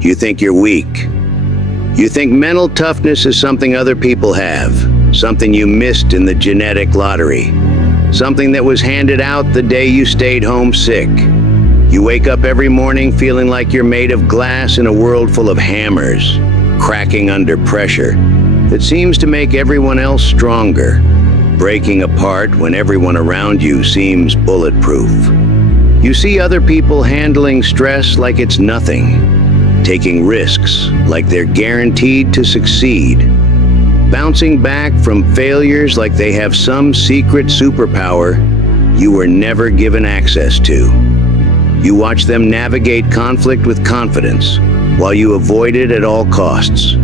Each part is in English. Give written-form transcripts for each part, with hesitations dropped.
You think you're weak. You think mental toughness is something other people have, something you missed in the genetic lottery, something that was handed out the day you stayed home sick. You wake up every morning feeling like you're made of glass in a world full of hammers, cracking under pressure, that seems to make everyone else stronger, breaking apart when everyone around you seems bulletproof. You see other people handling stress like it's nothing, taking risks like they're guaranteed to succeed, bouncing back from failures like they have some secret superpower you were never given access to. You watch them navigate conflict with confidence, while you avoid it at all costs.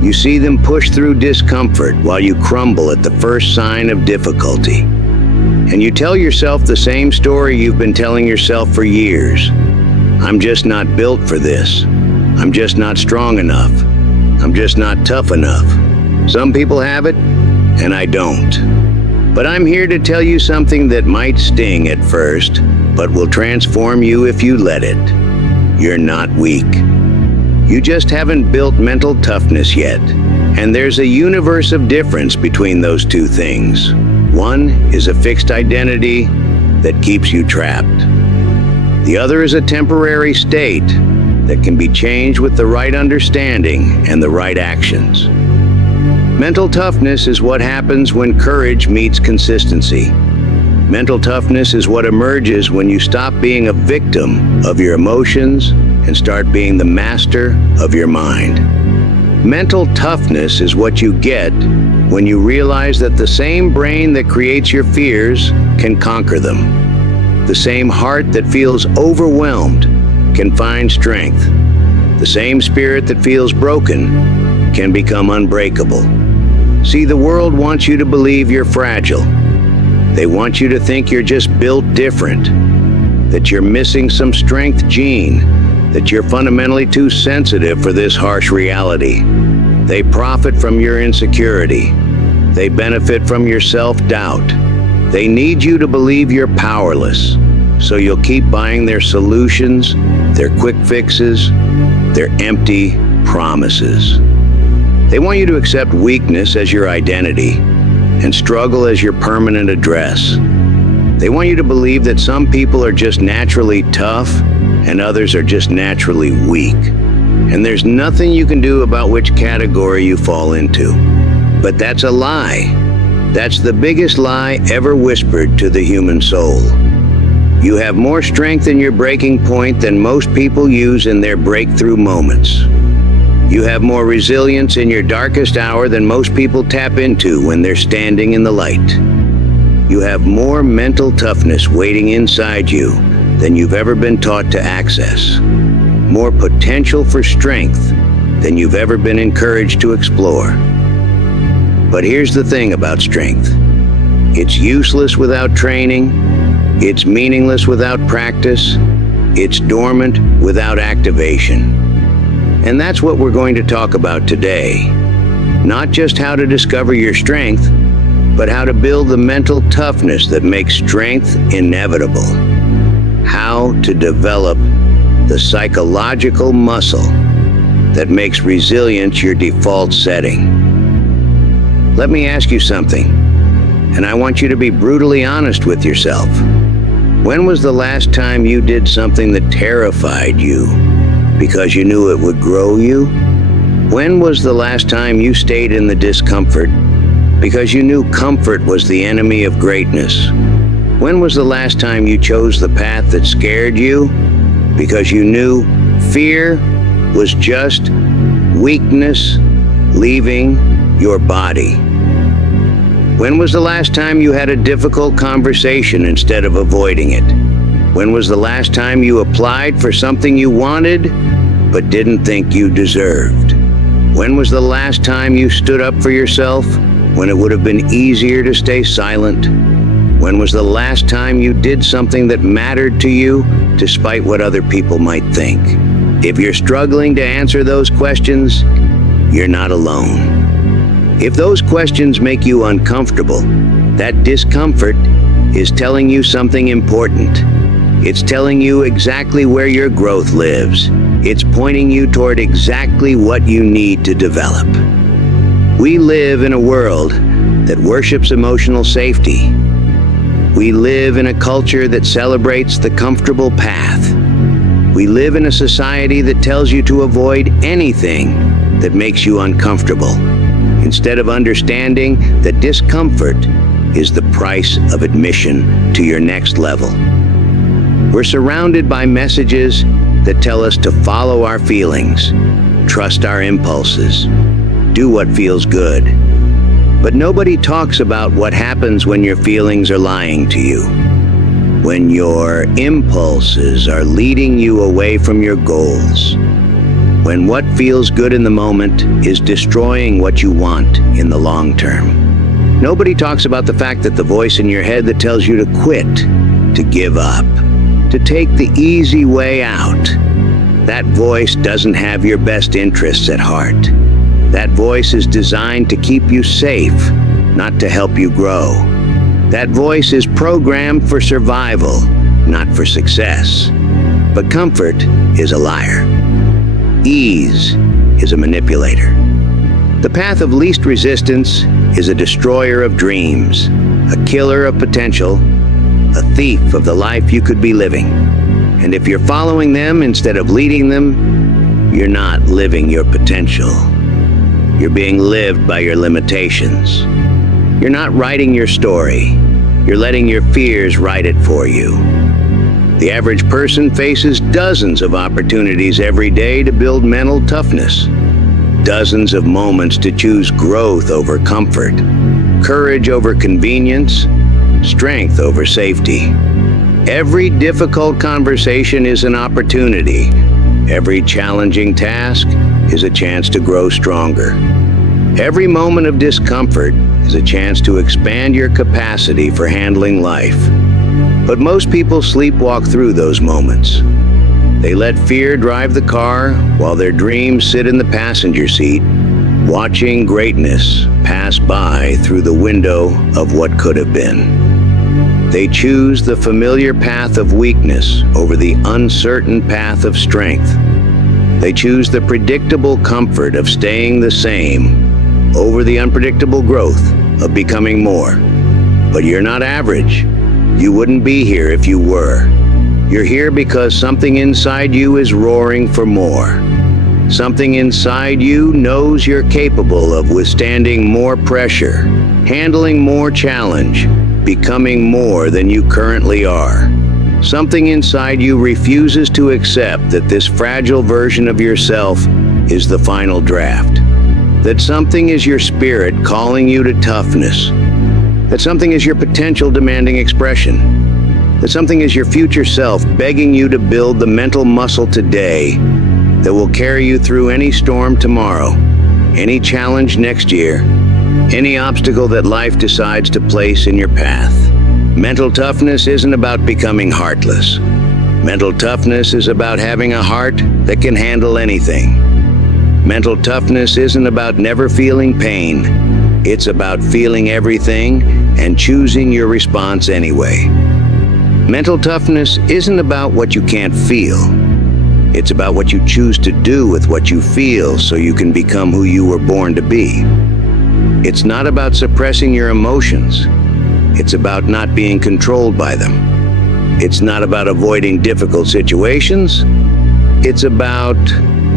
You see them push through discomfort while you crumble at the first sign of difficulty. And you tell yourself the same story you've been telling yourself for years. I'm just not built for this. I'm just not strong enough. I'm just not tough enough. Some people have it, and I don't. But I'm here to tell you something that might sting at first, but will transform you if you let it. You're not weak. You just haven't built mental toughness yet. And there's a universe of difference between those two things. One is a fixed identity that keeps you trapped. The other is a temporary state that can be changed with the right understanding and the right actions. Mental toughness is what happens when courage meets consistency. Mental toughness is what emerges when you stop being a victim of your emotions and start being the master of your mind. Mental toughness is what you get when you realize that the same brain that creates your fears can conquer them. The same heart that feels overwhelmed can find strength. The same spirit that feels broken can become unbreakable. See, the world wants you to believe you're fragile. They want you to think you're just built different, that you're missing some strength gene, that you're fundamentally too sensitive for this harsh reality. They profit from your insecurity. They benefit from your self-doubt. They need you to believe you're powerless, so you'll keep buying their solutions, their quick fixes, their empty promises. They want you to accept weakness as your identity and struggle as your permanent address. They want you to believe that some people are just naturally tough and others are just naturally weak. And there's nothing you can do about which category you fall into. But that's a lie. That's the biggest lie ever whispered to the human soul. You have more strength in your breaking point than most people use in their breakthrough moments. You have more resilience in your darkest hour than most people tap into when they're standing in the light. You have more mental toughness waiting inside you than you've ever been taught to access. More potential for strength than you've ever been encouraged to explore. But here's the thing about strength. It's useless without training. It's meaningless without practice. It's dormant without activation. And that's what we're going to talk about today. Not just how to discover your strength, but how to build the mental toughness that makes strength inevitable. How to develop the psychological muscle that makes resilience your default setting. Let me ask you something, and I want you to be brutally honest with yourself. When was the last time you did something that terrified you because you knew it would grow you? When was the last time you stayed in the discomfort because you knew comfort was the enemy of greatness? When was the last time you chose the path that scared you because you knew fear was just weakness leaving your body? When was the last time you had a difficult conversation instead of avoiding it? When was the last time you applied for something you wanted but didn't think you deserved? When was the last time you stood up for yourself when it would have been easier to stay silent? When was the last time you did something that mattered to you despite what other people might think? If you're struggling to answer those questions, you're not alone. If those questions make you uncomfortable, that discomfort is telling you something important. It's telling you exactly where your growth lives. It's pointing you toward exactly what you need to develop. We live in a world that worships emotional safety. We live in a culture that celebrates the comfortable path. We live in a society that tells you to avoid anything that makes you uncomfortable, instead of understanding that discomfort is the price of admission to your next level. We're surrounded by messages that tell us to follow our feelings, trust our impulses, do what feels good. But nobody talks about what happens when your feelings are lying to you, when your impulses are leading you away from your goals, when what feels good in the moment is destroying what you want in the long term. Nobody talks about the fact that the voice in your head that tells you to quit, to give up, to take the easy way out, that voice doesn't have your best interests at heart. That voice is designed to keep you safe, not to help you grow. That voice is programmed for survival, not for success. But comfort is a liar. Ease is a manipulator. The path of least resistance is a destroyer of dreams, a killer of potential, a thief of the life you could be living. And if you're following them instead of leading them, you're not living your potential. You're being lived by your limitations. You're not writing your story. You're letting your fears write it for you. The average person faces dozens of opportunities every day to build mental toughness. Dozens of moments to choose growth over comfort, courage over convenience, strength over safety. Every difficult conversation is an opportunity. Every challenging task is a chance to grow stronger. Every moment of discomfort is a chance to expand your capacity for handling life. But most people sleepwalk through those moments. They let fear drive the car while their dreams sit in the passenger seat, watching greatness pass by through the window of what could have been. They choose the familiar path of weakness over the uncertain path of strength. They choose the predictable comfort of staying the same over the unpredictable growth of becoming more. But you're not average. You wouldn't be here if you were. You're here because something inside you is roaring for more. Something inside you knows you're capable of withstanding more pressure, handling more challenge, becoming more than you currently are. Something inside you refuses to accept that this fragile version of yourself is the final draft. That something is your spirit calling you to toughness. That something is your potential demanding expression. That something is your future self begging you to build the mental muscle today that will carry you through any storm tomorrow, any challenge next year, any obstacle that life decides to place in your path. Mental toughness isn't about becoming heartless. Mental toughness is about having a heart that can handle anything. Mental toughness isn't about never feeling pain. It's about feeling everything and choosing your response anyway. Mental toughness isn't about what you can't feel. It's about what you choose to do with what you feel so you can become who you were born to be. It's not about suppressing your emotions. It's about not being controlled by them. It's not about avoiding difficult situations. It's about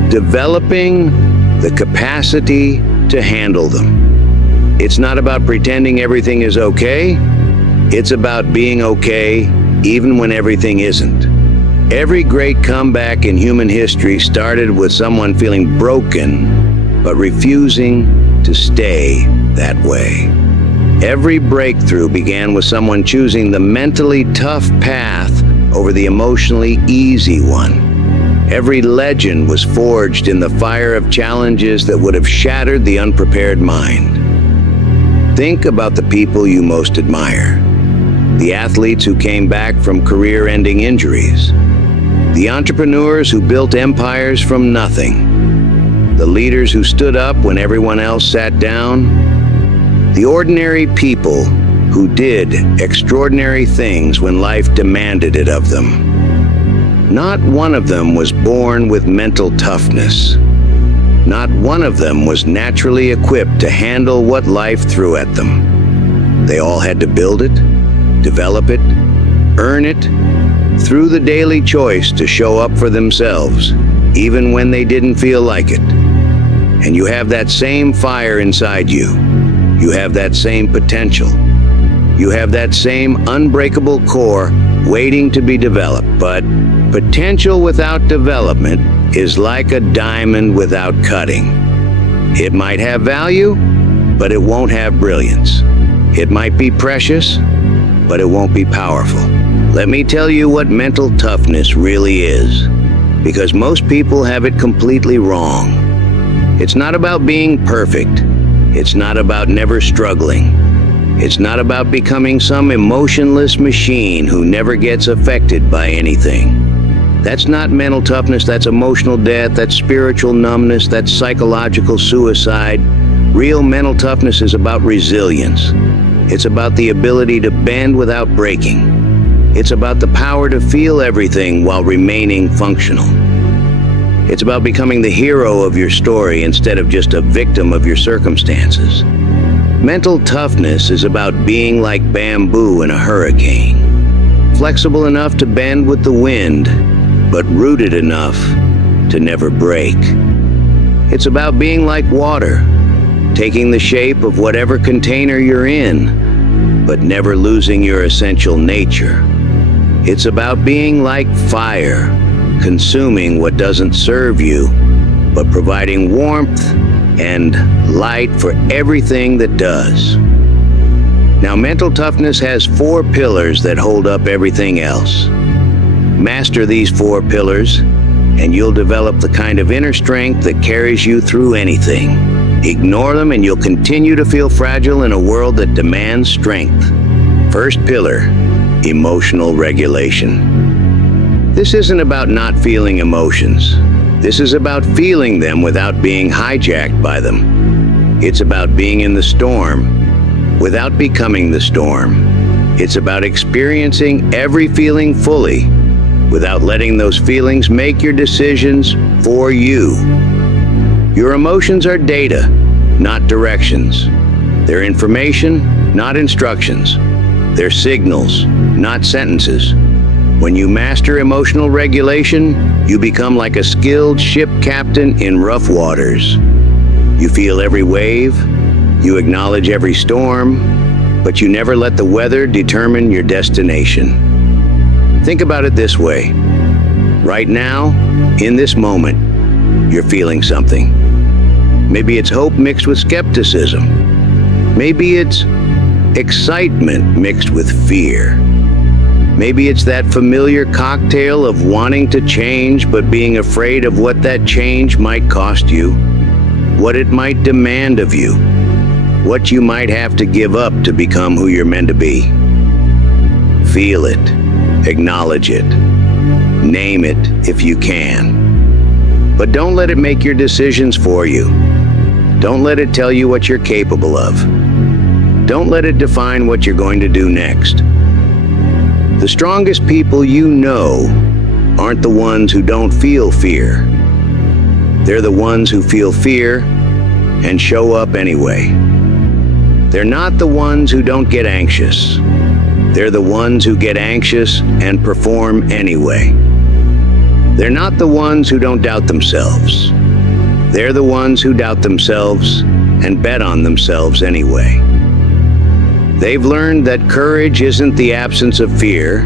developing the capacity to handle them. It's not about pretending everything is okay. It's about being okay even when everything isn't. Every great comeback in human history started with someone feeling broken, but refusing to stay that way. Every breakthrough began with someone choosing the mentally tough path over the emotionally easy one. Every legend was forged in the fire of challenges that would have shattered the unprepared mind. Think about the people you most admire. The athletes who came back from career-ending injuries. The entrepreneurs who built empires from nothing. The leaders who stood up when everyone else sat down. The ordinary people who did extraordinary things when life demanded it of them. Not one of them was born with mental toughness. Not one of them was naturally equipped to handle what life threw at them. They all had to build it, develop it, earn it, through the daily choice to show up for themselves, even when they didn't feel like it. And you have that same fire inside you. You have that same potential. You have that same unbreakable core waiting to be developed. But potential without development is like a diamond without cutting. It might have value, but it won't have brilliance. It might be precious, but it won't be powerful. Let me tell you what mental toughness really is, because most people have it completely wrong. It's not about being perfect. It's not about never struggling. It's not about becoming some emotionless machine who never gets affected by anything. That's not mental toughness, that's emotional death, that's spiritual numbness, that's psychological suicide. Real mental toughness is about resilience. It's about the ability to bend without breaking. It's about the power to feel everything while remaining functional. It's about becoming the hero of your story instead of just a victim of your circumstances. Mental toughness is about being like bamboo in a hurricane, flexible enough to bend with the wind, but rooted enough to never break. It's about being like water, taking the shape of whatever container you're in, but never losing your essential nature. It's about being like fire, consuming what doesn't serve you, but providing warmth and light for everything that does. Now, mental toughness has 4 pillars that hold up everything else. Master these 4 pillars, and you'll develop the kind of inner strength that carries you through anything. Ignore them and you'll continue to feel fragile in a world that demands strength. First pillar, emotional regulation. This isn't about not feeling emotions. This is about feeling them without being hijacked by them. It's about being in the storm without becoming the storm. It's about experiencing every feeling fully without letting those feelings make your decisions for you. Your emotions are data, not directions. They're information, not instructions. They're signals, not sentences. When you master emotional regulation, you become like a skilled ship captain in rough waters. You feel every wave, you acknowledge every storm, but you never let the weather determine your destination. Think about it this way. Right now, in this moment, you're feeling something. Maybe it's hope mixed with skepticism. Maybe it's excitement mixed with fear. Maybe it's that familiar cocktail of wanting to change but being afraid of what that change might cost you, what it might demand of you, what you might have to give up to become who you're meant to be. Feel it, acknowledge it, name it if you can. But don't let it make your decisions for you. Don't let it tell you what you're capable of. Don't let it define what you're going to do next. The strongest people you know aren't the ones who don't feel fear. They're the ones who feel fear and show up anyway. They're not the ones who don't get anxious. They're the ones who get anxious and perform anyway. They're not the ones who don't doubt themselves. They're the ones who doubt themselves and bet on themselves anyway. They've learned that courage isn't the absence of fear,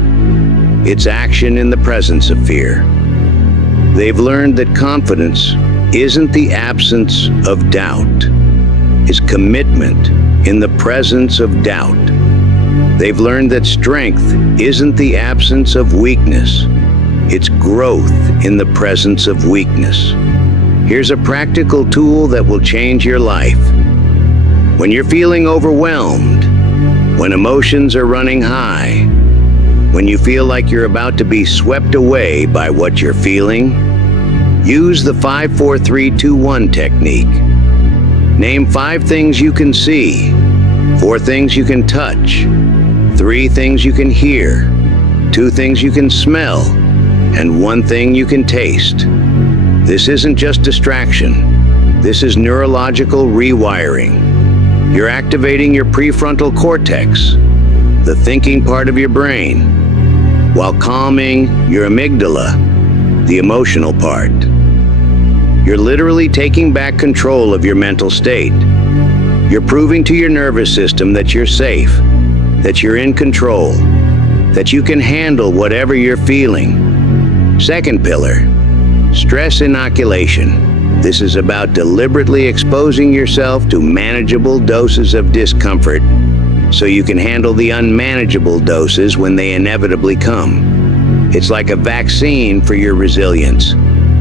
it's action in the presence of fear. They've learned that confidence isn't the absence of doubt, it's commitment in the presence of doubt. They've learned that strength isn't the absence of weakness, it's growth in the presence of weakness. Here's a practical tool that will change your life. When you're feeling overwhelmed, when emotions are running high, when you feel like you're about to be swept away by what you're feeling, use the 5-4-3-2-1 technique. Name 5 things you can see, 4 things you can touch, 3 things you can hear, 2 things you can smell, and one thing you can taste. This isn't just distraction. This is neurological rewiring. You're activating your prefrontal cortex, the thinking part of your brain, while calming your amygdala, the emotional part. You're literally taking back control of your mental state. You're proving to your nervous system that you're safe, that you're in control, that you can handle whatever you're feeling. Second pillar, stress inoculation. This is about deliberately exposing yourself to manageable doses of discomfort so you can handle the unmanageable doses when they inevitably come. It's like a vaccine for your resilience.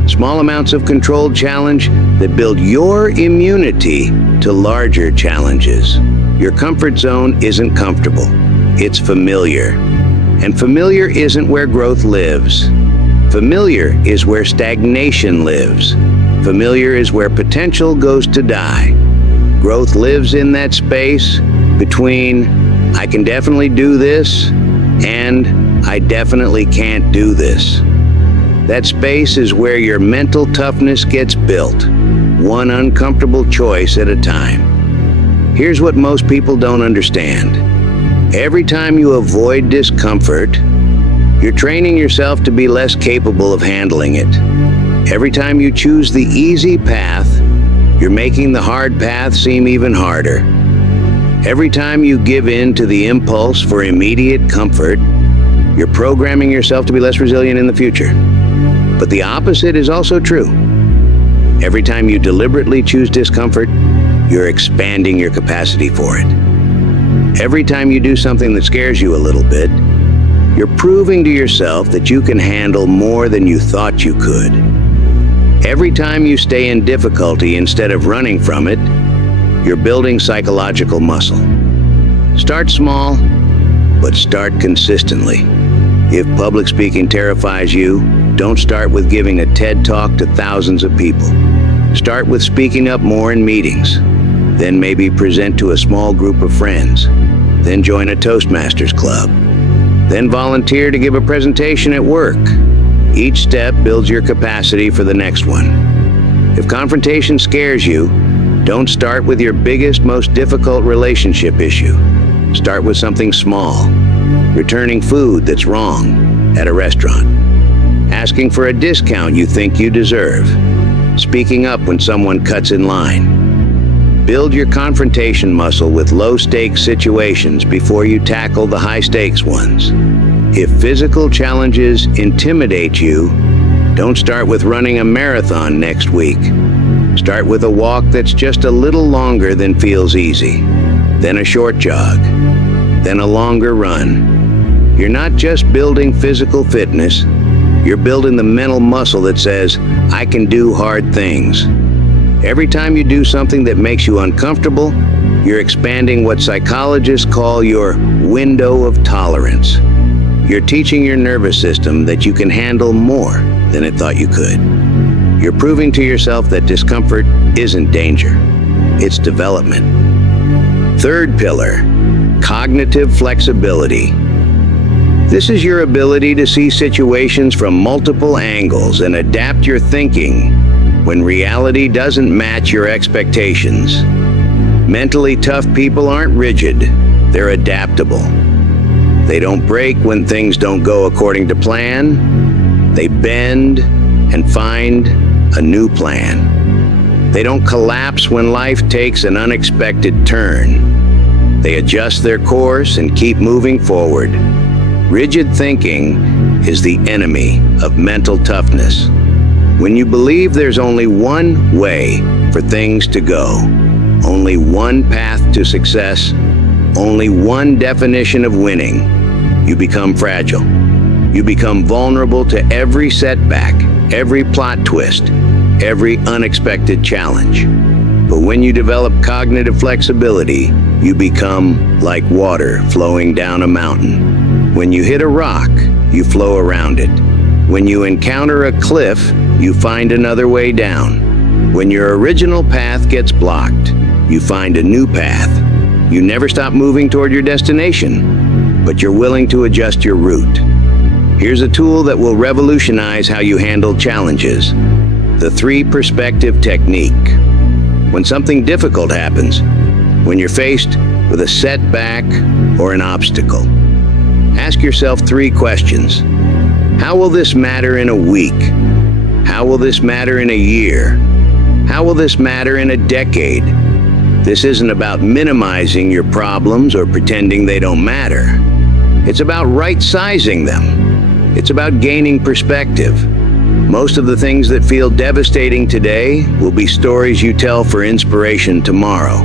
Small amounts of controlled challenge that build your immunity to larger challenges. Your comfort zone isn't comfortable. It's familiar. And familiar isn't where growth lives. Familiar is where stagnation lives. Familiar is where potential goes to die. Growth lives in that space between I can definitely do this and I definitely can't do this. That space is where your mental toughness gets built, one uncomfortable choice at a time. Here's what most people don't understand. Every time you avoid discomfort, you're training yourself to be less capable of handling it. Every time you choose the easy path, you're making the hard path seem even harder. Every time you give in to the impulse for immediate comfort, you're programming yourself to be less resilient in the future. But the opposite is also true. Every time you deliberately choose discomfort, you're expanding your capacity for it. Every time you do something that scares you a little bit, you're proving to yourself that you can handle more than you thought you could. Every time you stay in difficulty instead of running from it, you're building psychological muscle. Start small, but start consistently. If public speaking terrifies you, don't start with giving a TED Talk to thousands of people. Start with speaking up more in meetings. Then maybe present to a small group of friends. Then join a Toastmasters club. Then volunteer to give a presentation at work. Each step builds your capacity for the next one. If confrontation scares you, don't start with your biggest, most difficult relationship issue. Start with something small. Returning food that's wrong at a restaurant. Asking for a discount you think you deserve. Speaking up when someone cuts in line. Build your confrontation muscle with low-stakes situations before you tackle the high-stakes ones. If physical challenges intimidate you, don't start with running a marathon next week. Start with a walk that's just a little longer than feels easy. Then a short jog. Then a longer run. You're not just building physical fitness, you're building the mental muscle that says, I can do hard things. Every time you do something that makes you uncomfortable, you're expanding what psychologists call your window of tolerance. You're teaching your nervous system that you can handle more than it thought you could. You're proving to yourself that discomfort isn't danger, it's development. Third pillar, cognitive flexibility. This is your ability to see situations from multiple angles and adapt your thinking when reality doesn't match your expectations. Mentally tough people aren't rigid, they're adaptable. They don't break when things don't go according to plan. They bend and find a new plan. They don't collapse when life takes an unexpected turn. They adjust their course and keep moving forward. Rigid thinking is the enemy of mental toughness. When you believe there's only one way for things to go, only one path to success, only one definition of winning, you become fragile. You become vulnerable to every setback, every plot twist, every unexpected challenge. But when you develop cognitive flexibility, you become like water flowing down a mountain. When you hit a rock, you flow around it. When you encounter a cliff, you find another way down. When your original path gets blocked, you find a new path. You never stop moving toward your destination, but you're willing to adjust your route. Here's a tool that will revolutionize how you handle challenges. The 3-perspective technique. When something difficult happens, when you're faced with a setback or an obstacle, ask yourself 3 questions. How will this matter in a week? How will this matter in a year? How will this matter in a decade? This isn't about minimizing your problems or pretending they don't matter. It's about right-sizing them. It's about gaining perspective. Most of the things that feel devastating today will be stories you tell for inspiration tomorrow.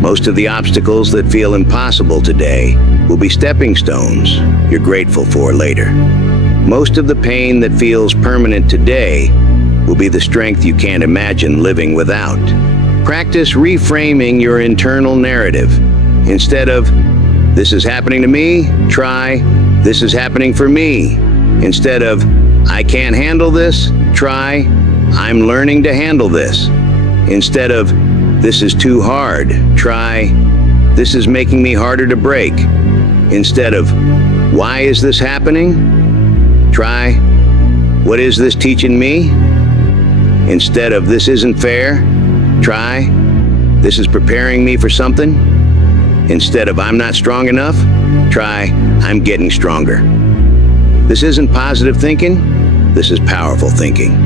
Most of the obstacles that feel impossible today will be stepping stones you're grateful for later. Most of the pain that feels permanent today will be the strength you can't imagine living without. Practice reframing your internal narrative. Instead of, "This is happening to me," try, "This is happening for me." Instead of, "I can't handle this," try, "I'm learning to handle this." Instead of, "This is too hard," try, "This is making me harder to break." Instead of, "Why is this happening?" try, "What is this teaching me?" Instead of, "This isn't fair," try, "This is preparing me for something." Instead of, "I'm not strong enough," try, "I'm getting stronger." This isn't positive thinking, this is powerful thinking.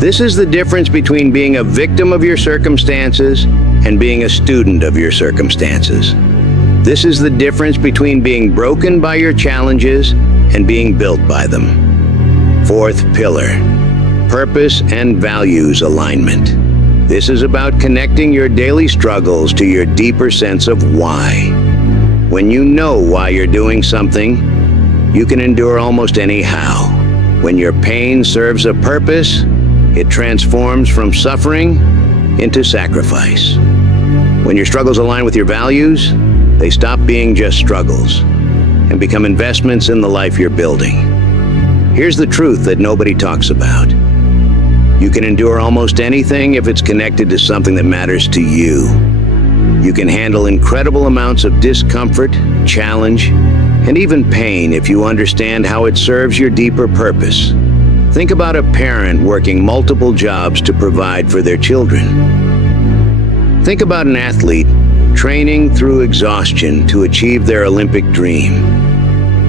This is the difference between being a victim of your circumstances and being a student of your circumstances. This is the difference between being broken by your challenges and being built by them. 4th pillar, purpose and values alignment. This is about connecting your daily struggles to your deeper sense of why. When you know why you're doing something, you can endure almost any how. When your pain serves a purpose, it transforms from suffering into sacrifice. When your struggles align with your values, they stop being just struggles and become investments in the life you're building. Here's the truth that nobody talks about. You can endure almost anything if it's connected to something that matters to you. You can handle incredible amounts of discomfort, challenge, and even pain if you understand how it serves your deeper purpose. Think about a parent working multiple jobs to provide for their children. Think about an athlete training through exhaustion to achieve their Olympic dream.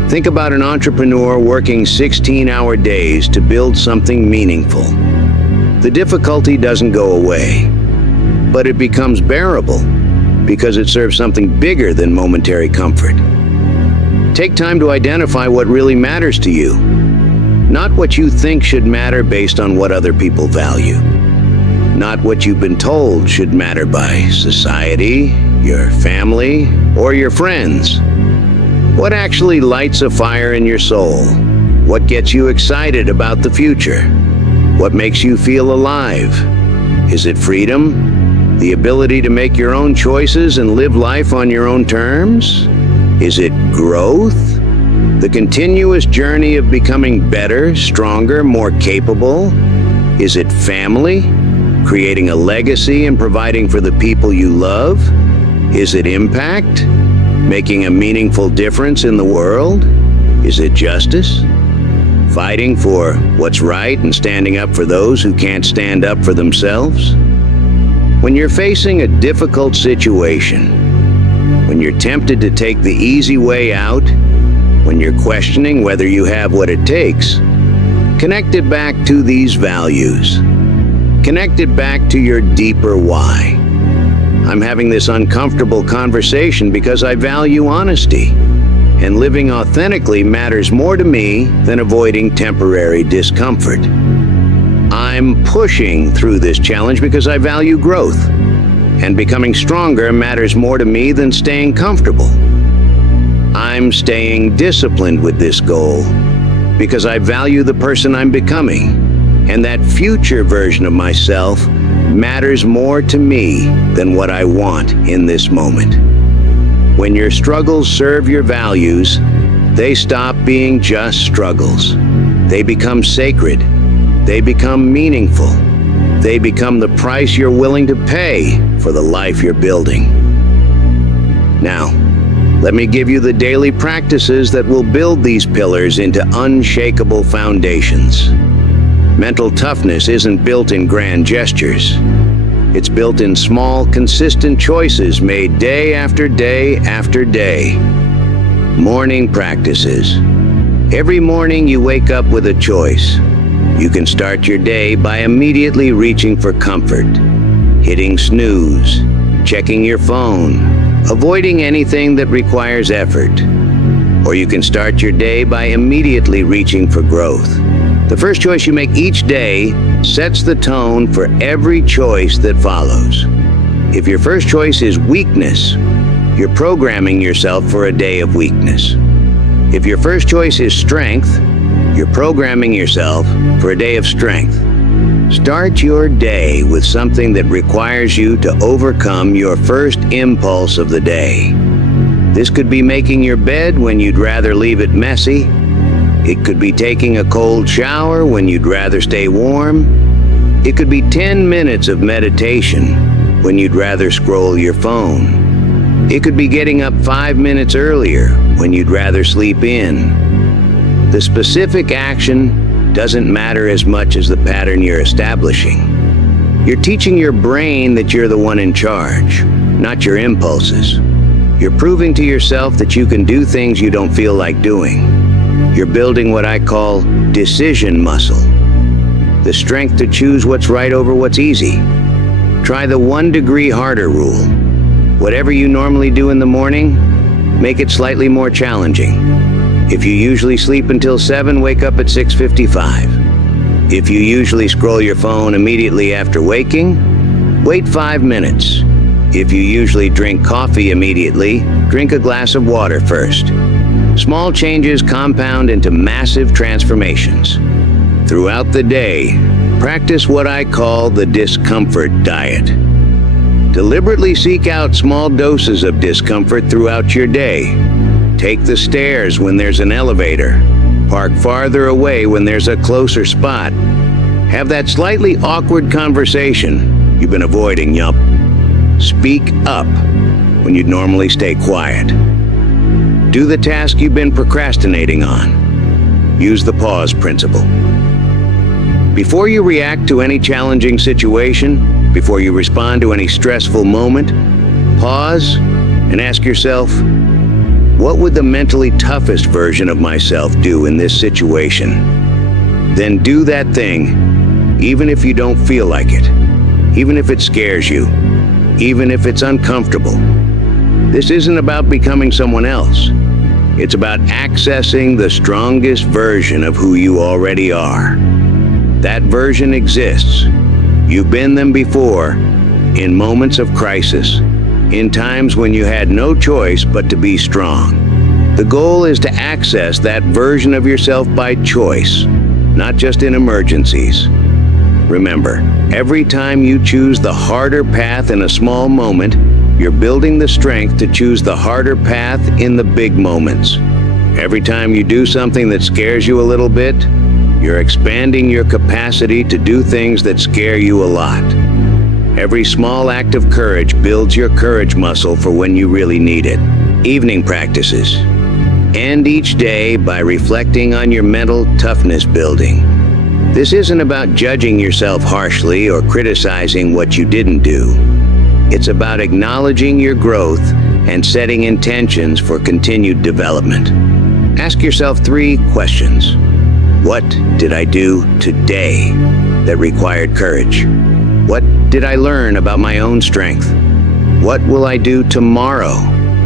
Think about an entrepreneur working 16-hour days to build something meaningful. The difficulty doesn't go away, but it becomes bearable because it serves something bigger than momentary comfort. Take time to identify what really matters to you, not what you think should matter based on what other people value, not what you've been told should matter by society, your family, or your friends. What actually lights a fire in your soul? What gets you excited about the future? What makes you feel alive? Is it freedom? The ability to make your own choices and live life on your own terms? Is it growth? The continuous journey of becoming better, stronger, more capable? Is it family? Creating a legacy and providing for the people you love? Is it impact? Making a meaningful difference in the world? Is it justice? Fighting for what's right and standing up for those who can't stand up for themselves? When you're facing a difficult situation, when you're tempted to take the easy way out, when you're questioning whether you have what it takes, connect it back to these values. Connect it back to your deeper why. I'm having this uncomfortable conversation because I value honesty, and living authentically matters more to me than avoiding temporary discomfort. I'm pushing through this challenge because I value growth, and becoming stronger matters more to me than staying comfortable. I'm staying disciplined with this goal because I value the person I'm becoming, and that future version of myself matters more to me than what I want in this moment. When your struggles serve your values, they stop being just struggles. They become sacred. They become meaningful. They become the price you're willing to pay for the life you're building. Now, Let me give you the daily practices that will build these pillars into unshakable foundations. Mental toughness isn't built in grand gestures. It's built in small, consistent choices made day after day after day. Morning practices. Every morning you wake up with a choice. You can start your day by immediately reaching for comfort, hitting snooze, checking your phone, avoiding anything that requires effort. Or you can start your day by immediately reaching for growth. The first choice you make each day sets the tone for every choice that follows. If your first choice is weakness, you're programming yourself for a day of weakness. If your first choice is strength, you're programming yourself for a day of strength. Start your day with something that requires you to overcome your first impulse of the day. This could be making your bed when you'd rather leave it messy. It could be taking a cold shower when you'd rather stay warm. It could be 10 minutes of meditation when you'd rather scroll your phone. It could be getting up 5 minutes earlier when you'd rather sleep in. The specific action doesn't matter as much as the pattern you're establishing. You're teaching your brain that you're the one in charge, not your impulses. You're proving to yourself that you can do things you don't feel like doing. You're building what I call decision muscle, the strength to choose what's right over what's easy. Try the 1 degree harder rule. Whatever you normally do in the morning, make it slightly more challenging. If you usually sleep until 7, wake up at 6:55. If you usually scroll your phone immediately after waking, wait 5 minutes. If you usually drink coffee immediately, drink a glass of water first. Small changes compound into massive transformations. Throughout the day, practice what I call the discomfort diet. Deliberately seek out small doses of discomfort throughout your day. Take the stairs when there's an elevator. Park farther away when there's a closer spot. Have that slightly awkward conversation you've been avoiding, yup. Speak up when you'd normally stay quiet. Do the task you've been procrastinating on. Use the pause principle. Before you react to any challenging situation, before you respond to any stressful moment, pause and ask yourself, what would the mentally toughest version of myself do in this situation? Then do that thing, even if you don't feel like it, even if it scares you, even if it's uncomfortable. This isn't about becoming someone else. It's about accessing the strongest version of who you already are. That version exists. You've been them before, in moments of crisis, in times when you had no choice but to be strong. The goal is to access that version of yourself by choice, not just in emergencies. Remember, every time you choose the harder path in a small moment, you're building the strength to choose the harder path in the big moments. Every time you do something that scares you a little bit, you're expanding your capacity to do things that scare you a lot. Every small act of courage builds your courage muscle for when you really need it. Evening practices. End each day by reflecting on your mental toughness building. This isn't about judging yourself harshly or criticizing what you didn't do. It's about acknowledging your growth and setting intentions for continued development. Ask yourself 3 questions. What did I do today that required courage? What did I learn about my own strength? What will I do tomorrow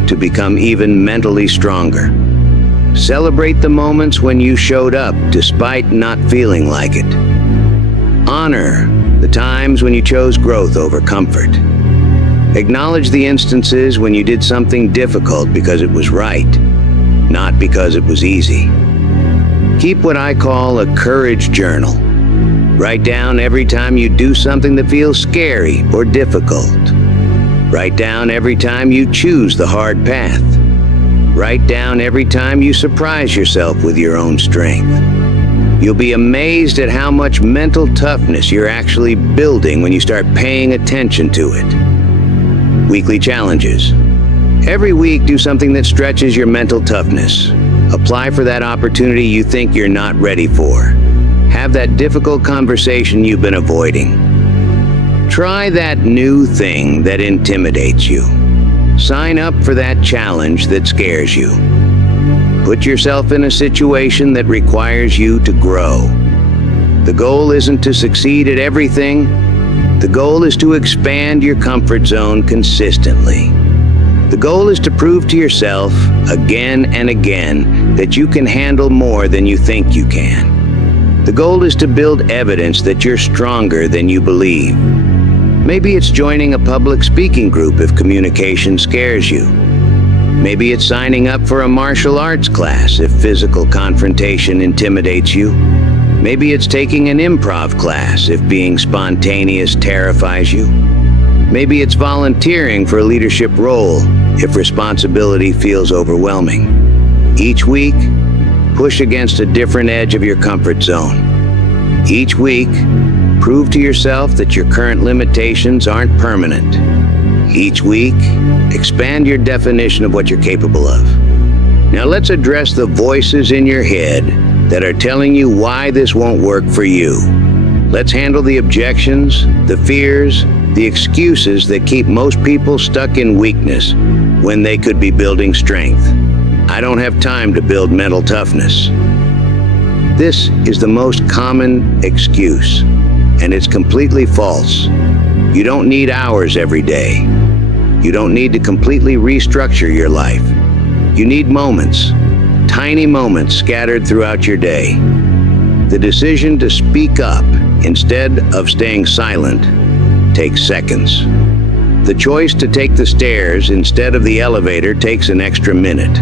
to become even mentally stronger? Celebrate the moments when you showed up despite not feeling like it. Honor the times when you chose growth over comfort. Acknowledge the instances when you did something difficult because it was right, not because it was easy. Keep what I call a courage journal. Write down every time you do something that feels scary or difficult. Write down every time you choose the hard path. Write down every time you surprise yourself with your own strength. You'll be amazed at how much mental toughness you're actually building when you start paying attention to it. Weekly challenges. Every week, do something that stretches your mental toughness. Apply for that opportunity you think you're not ready for. Have that difficult conversation you've been avoiding. Try that new thing that intimidates you. Sign up for that challenge that scares you. Put yourself in a situation that requires you to grow. The goal isn't to succeed at everything. The goal is to expand your comfort zone consistently. The goal is to prove to yourself, again and again, that you can handle more than you think you can. The goal is to build evidence that you're stronger than you believe. Maybe it's joining a public speaking group if communication scares you. Maybe it's signing up for a martial arts class if physical confrontation intimidates you. Maybe it's taking an improv class if being spontaneous terrifies you. Maybe it's volunteering for a leadership role if responsibility feels overwhelming. Each week, push against a different edge of your comfort zone. Each week, prove to yourself that your current limitations aren't permanent. Each week, expand your definition of what you're capable of. Now let's address the voices in your head that are telling you why this won't work for you. Let's handle the objections, the fears, the excuses that keep most people stuck in weakness when they could be building strength. I don't have time to build mental toughness. This is the most common excuse, and it's completely false. You don't need hours every day. You don't need to completely restructure your life. You need moments, tiny moments scattered throughout your day. The decision to speak up instead of staying silent takes seconds. The choice to take the stairs instead of the elevator takes an extra minute.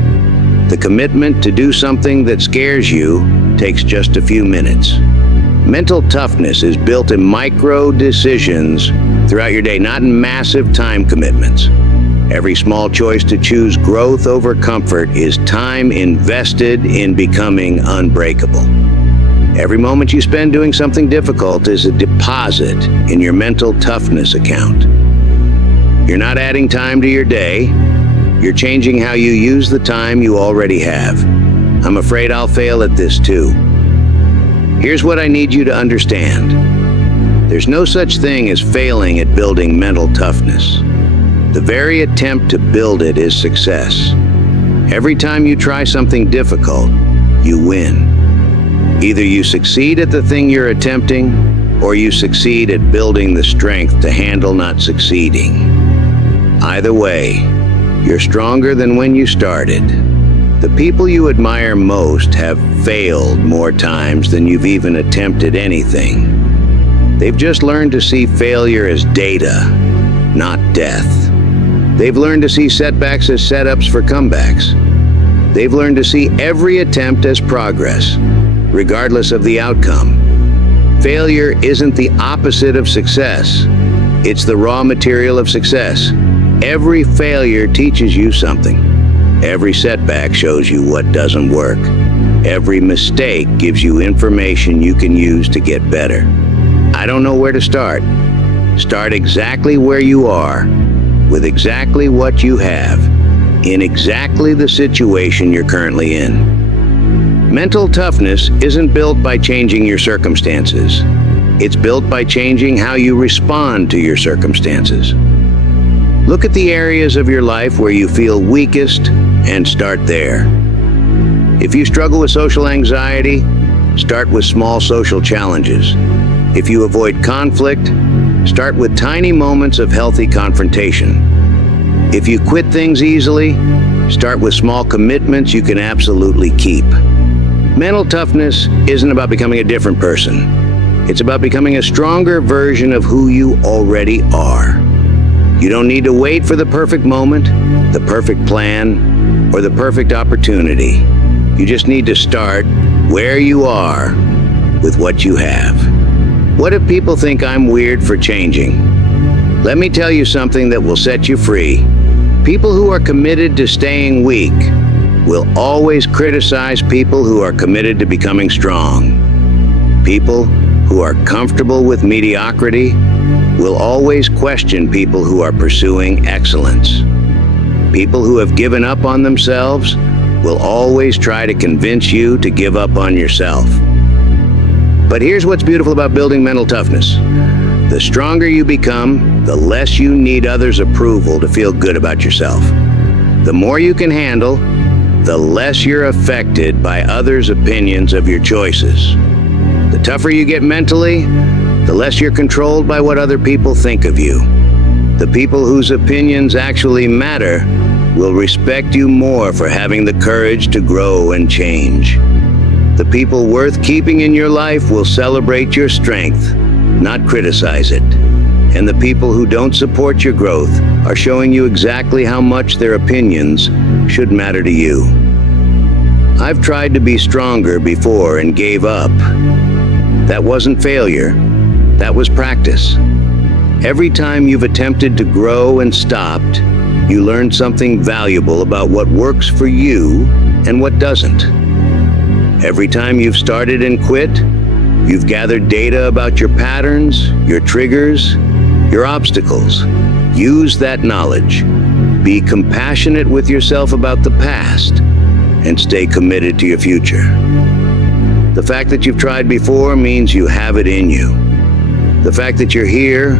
The commitment to do something that scares you takes just a few minutes. Mental toughness is built in micro decisions throughout your day, not in massive time commitments. Every small choice to choose growth over comfort is time invested in becoming unbreakable. Every moment you spend doing something difficult is a deposit in your mental toughness account. You're not adding time to your day. You're changing how you use the time you already have. I'm afraid I'll fail at this too. Here's what I need you to understand. There's no such thing as failing at building mental toughness. The very attempt to build it is success. Every time you try something difficult, you win. Either you succeed at the thing you're attempting, or you succeed at building the strength to handle not succeeding. Either way, you're stronger than when you started. The people you admire most have failed more times than you've even attempted anything. They've just learned to see failure as data, not death. They've learned to see setbacks as setups for comebacks. They've learned to see every attempt as progress, regardless of the outcome. Failure isn't the opposite of success. It's the raw material of success. Every failure teaches you something. Every setback shows you what doesn't work. Every mistake gives you information you can use to get better. I don't know where to start. Start exactly where you are, with exactly what you have, in exactly the situation you're currently in. Mental toughness isn't built by changing your circumstances. It's built by changing how you respond to your circumstances. Look at the areas of your life where you feel weakest and start there. If you struggle with social anxiety, start with small social challenges. If you avoid conflict, start with tiny moments of healthy confrontation. If you quit things easily, start with small commitments you can absolutely keep. Mental toughness isn't about becoming a different person. It's about becoming a stronger version of who you already are. You don't need to wait for the perfect moment, the perfect plan, or the perfect opportunity. You just need to start where you are with what you have. What if people think I'm weird for changing? Let me tell you something that will set you free. People who are committed to staying weak will always criticize people who are committed to becoming strong. People who are comfortable with mediocrity will always question people who are pursuing excellence. People who have given up on themselves will always try to convince you to give up on yourself. But here's what's beautiful about building mental toughness. The stronger you become, the less you need others' approval to feel good about yourself. The more you can handle, the less you're affected by others' opinions of your choices. The tougher you get mentally, the less you're controlled by what other people think of you. The people whose opinions actually matter will respect you more for having the courage to grow and change. The people worth keeping in your life will celebrate your strength, not criticize it. And the people who don't support your growth are showing you exactly how much their opinions should matter to you. I've tried to be stronger before and gave up. That wasn't failure, that was practice. Every time you've attempted to grow and stopped, you learn something valuable about what works for you and what doesn't. Every time you've started and quit, you've gathered data about your patterns, your triggers, your obstacles. Use that knowledge. Be compassionate with yourself about the past and stay committed to your future. The fact that you've tried before means you have it in you. The fact that you're here,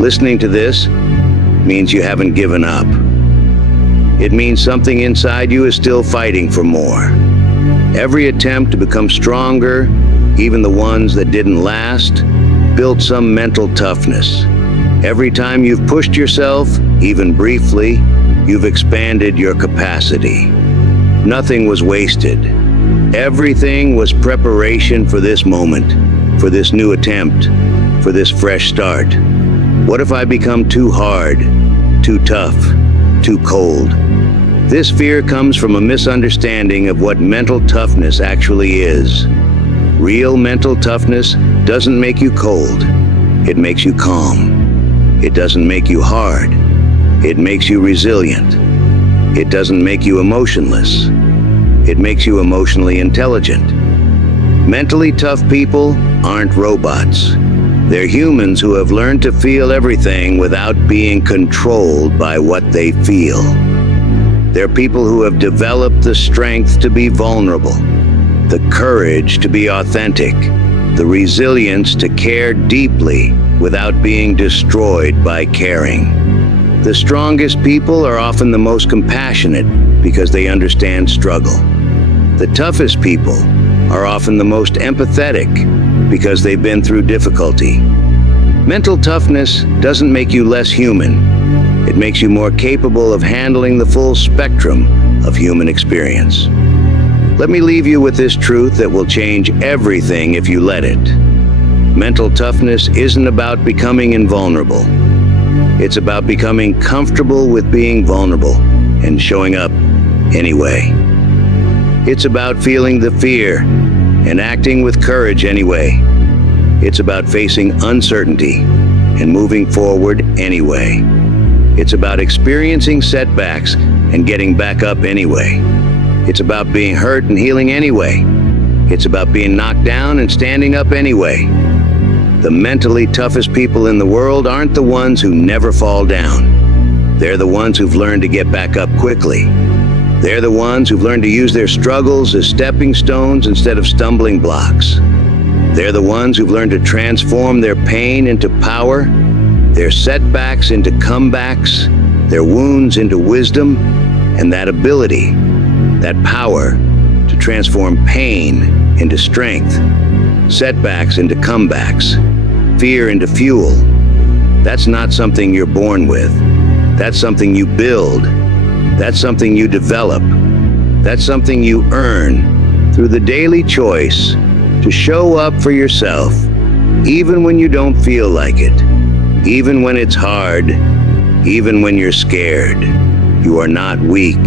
listening to this, means you haven't given up. It means something inside you is still fighting for more. Every attempt to become stronger, even the ones that didn't last, built some mental toughness. Every time you've pushed yourself, even briefly, you've expanded your capacity. Nothing was wasted. Everything was preparation for this moment, for this new attempt, for this fresh start. What if I become too hard, too tough, too cold? This fear comes from a misunderstanding of what mental toughness actually is. Real mental toughness doesn't make you cold. It makes you calm. It doesn't make you hard. It makes you resilient. It doesn't make you emotionless. It makes you emotionally intelligent. Mentally tough people aren't robots. They're humans who have learned to feel everything without being controlled by what they feel. They're people who have developed the strength to be vulnerable, the courage to be authentic, the resilience to care deeply without being destroyed by caring. The strongest people are often the most compassionate because they understand struggle. The toughest people are often the most empathetic because they've been through difficulty. Mental toughness doesn't make you less human. It makes you more capable of handling the full spectrum of human experience. Let me leave you with this truth that will change everything if you let it. Mental toughness isn't about becoming invulnerable. It's about becoming comfortable with being vulnerable and showing up anyway. It's about feeling the fear and acting with courage anyway. It's about facing uncertainty and moving forward anyway. It's about experiencing setbacks and getting back up anyway. It's about being hurt and healing anyway. It's about being knocked down and standing up anyway. The mentally toughest people in the world aren't the ones who never fall down. They're the ones who've learned to get back up quickly. They're the ones who've learned to use their struggles as stepping stones instead of stumbling blocks. They're the ones who've learned to transform their pain into power, their setbacks into comebacks, their wounds into wisdom, and that ability, that power, to transform pain into strength, setbacks into comebacks, fear into fuel. That's not something you're born with. That's something you build. That's something you develop. That's something you earn through the daily choice to show up for yourself, even when you don't feel like it, even when it's hard, even when you're scared. You are not weak.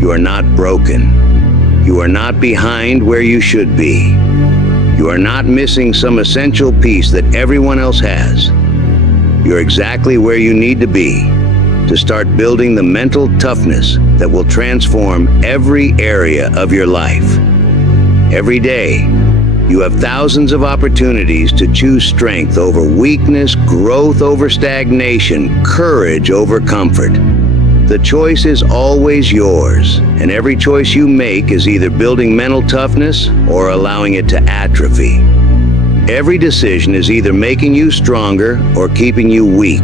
You are not broken. You are not behind where you should be. You are not missing some essential piece that everyone else has. You're exactly where you need to be to start building the mental toughness that will transform every area of your life. Every day, you have thousands of opportunities to choose strength over weakness, growth over stagnation, courage over comfort. The choice is always yours, and every choice you make is either building mental toughness or allowing it to atrophy. Every decision is either making you stronger or keeping you weak.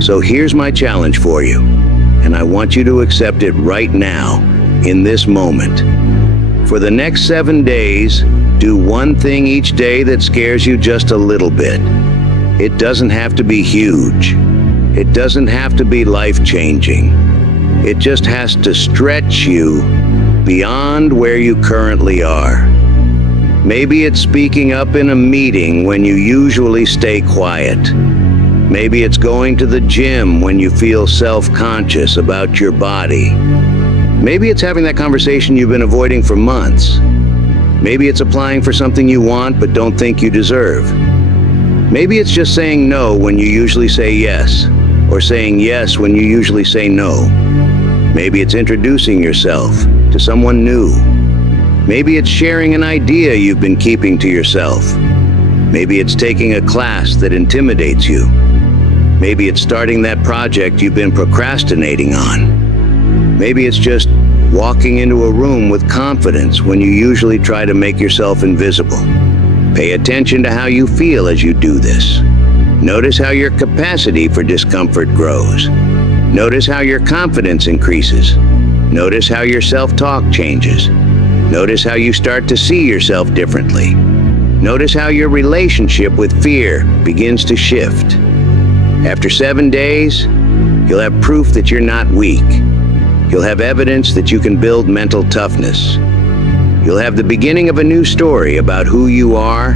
So here's my challenge for you, and I want you to accept it right now, in this moment. For the next 7 days, do one thing each day that scares you just a little bit. It doesn't have to be huge. It doesn't have to be life-changing. It just has to stretch you beyond where you currently are. Maybe it's speaking up in a meeting when you usually stay quiet. Maybe it's going to the gym when you feel self-conscious about your body. Maybe it's having that conversation you've been avoiding for months. Maybe it's applying for something you want but don't think you deserve. Maybe it's just saying no when you usually say yes, or saying yes when you usually say no. Maybe it's introducing yourself to someone new. Maybe it's sharing an idea you've been keeping to yourself. Maybe it's taking a class that intimidates you. Maybe it's starting that project you've been procrastinating on. Maybe it's just walking into a room with confidence when you usually try to make yourself invisible. Pay attention to how you feel as you do this. Notice how your capacity for discomfort grows. Notice how your confidence increases. Notice how your self-talk changes. Notice how you start to see yourself differently. Notice how your relationship with fear begins to shift. After 7 days, you'll have proof that you're not weak. You'll have evidence that you can build mental toughness. You'll have the beginning of a new story about who you are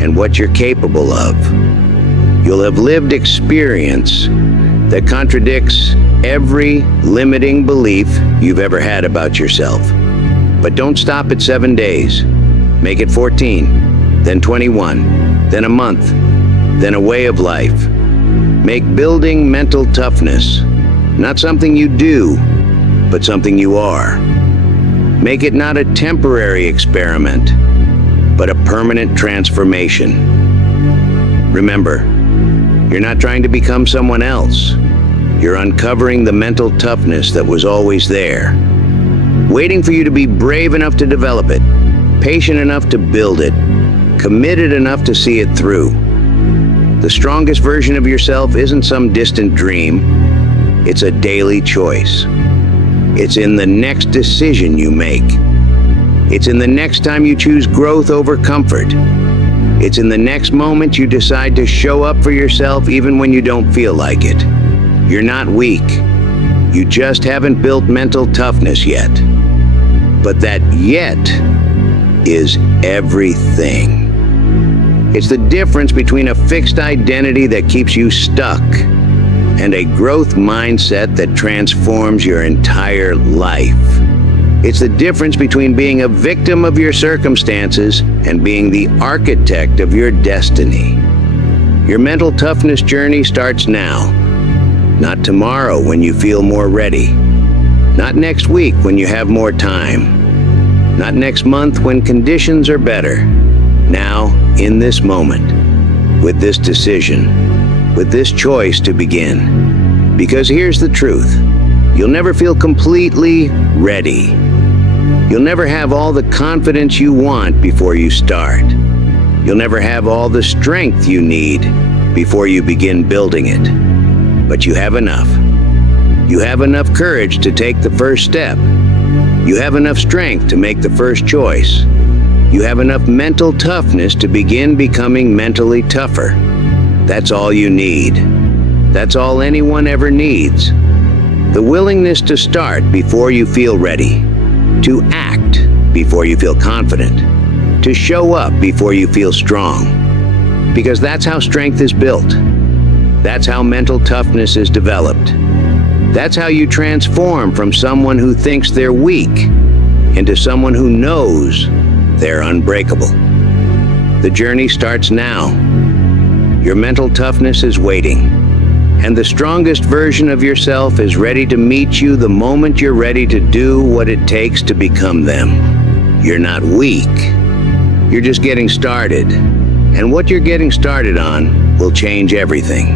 and what you're capable of. You'll have lived experience that contradicts every limiting belief you've ever had about yourself. But don't stop at 7 days. Make it 14, then 21, then a month, then a way of life. Make building mental toughness not something you do, but something you are. Make it not a temporary experiment, but a permanent transformation. Remember, you're not trying to become someone else. You're uncovering the mental toughness that was always there, waiting for you to be brave enough to develop it, patient enough to build it, committed enough to see it through. The strongest version of yourself isn't some distant dream. It's a daily choice. It's in the next decision you make. It's in the next time you choose growth over comfort. It's in the next moment you decide to show up for yourself even when you don't feel like it. You're not weak. You just haven't built mental toughness yet. But that yet is everything. It's the difference between a fixed identity that keeps you stuck and a growth mindset that transforms your entire life. It's the difference between being a victim of your circumstances and being the architect of your destiny. Your mental toughness journey starts now, not tomorrow when you feel more ready, not next week when you have more time, not next month when conditions are better. Now, in this moment, with this decision, with this choice to begin. Because here's the truth. You'll never feel completely ready. You'll never have all the confidence you want before you start. You'll never have all the strength you need before you begin building it. But you have enough. You have enough courage to take the first step. You have enough strength to make the first choice. You have enough mental toughness to begin becoming mentally tougher. That's all you need. That's all anyone ever needs. The willingness to start before you feel ready, to act before you feel confident, to show up before you feel strong. Because that's how strength is built. That's how mental toughness is developed. That's how you transform from someone who thinks they're weak into someone who knows they're unbreakable. The journey starts now. Your mental toughness is waiting, and the strongest version of yourself is ready to meet you the moment you're ready to do what it takes to become them. You're not weak. You're just getting started, and what you're getting started on will change everything.